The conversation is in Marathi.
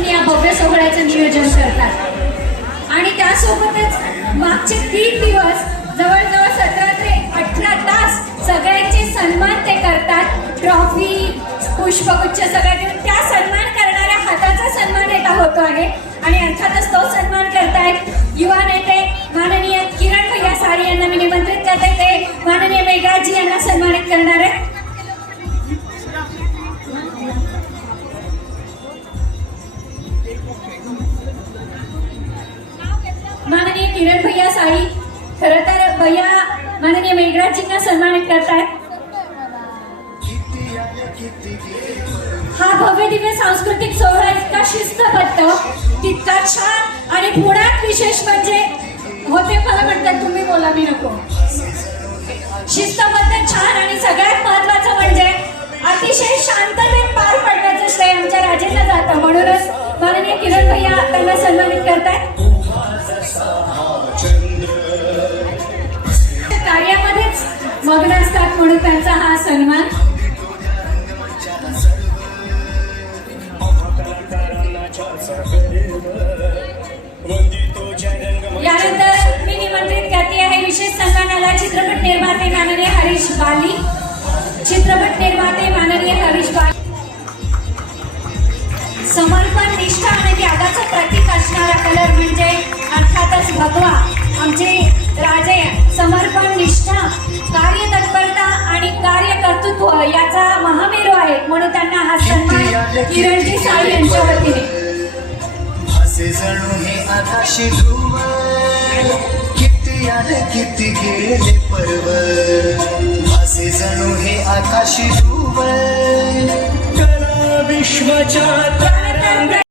बसून या भव्य सोहळ्याचं नियोजन करतात. आणि त्यासोबतच मागचे तीन दिवस जवळजवळ सतरा ते अठरा तास सगळ्यांचे सन्मान ते करतात. ट्रॉफी पुष्पगुच्छ सगळ्या देऊन त्या सन्मान करणाऱ्या हाताचा सन्मान येता होतो आहे. आणि अर्थातच तो सन्मान करतायत युवा नेते माननीय किरण भैया सारी यांना मी निमंत्रित करते. ते माननीय मेघराजी यांना सन्मानित करणार आहे माननीय किरण भैया साळी खर तर भैया माननीय मेघराजींना सन्मानित करतायत. हा भव्य दिव्य सांस्कृतिक सोहळा इतका शिस्तबद्ध तितका छान आणि पुण्यात विशेष म्हणजे होते मला म्हणतात तुम्ही बोला मी नको. शिस्तबद्ध छान आणि सगळ्यात महत्वाचं म्हणजे अतिशय शांततेत पार पडण्याचं श्रेय आमच्या राजेंना जातं. म्हणूनच माननीय किरण भैया त्यांना सन्मानित करतायत. मग्न असतात म्हणून त्यांचा हा सन्मान? यानंतर मी निमंत्रित करते आहे विशेष सन्मानाला चित्रपट निर्माते माननीय हरीश बाली. चित्रपट निर्माते माननीय हरीश बाली. समर्पण निष्ठा आणि त्यागाचं प्रतीक असणारा कलर म्हणजे अर्थातच भगवा. आमचे म्हणून त्यांना हा सन्मान किरणजी साळी यांच्या वतीने. असे जणू हे आकाशी ध्रुव किती आले किती गेले पर्व असे जणू हे आकाशी ध्रुव कला विश्वाच्या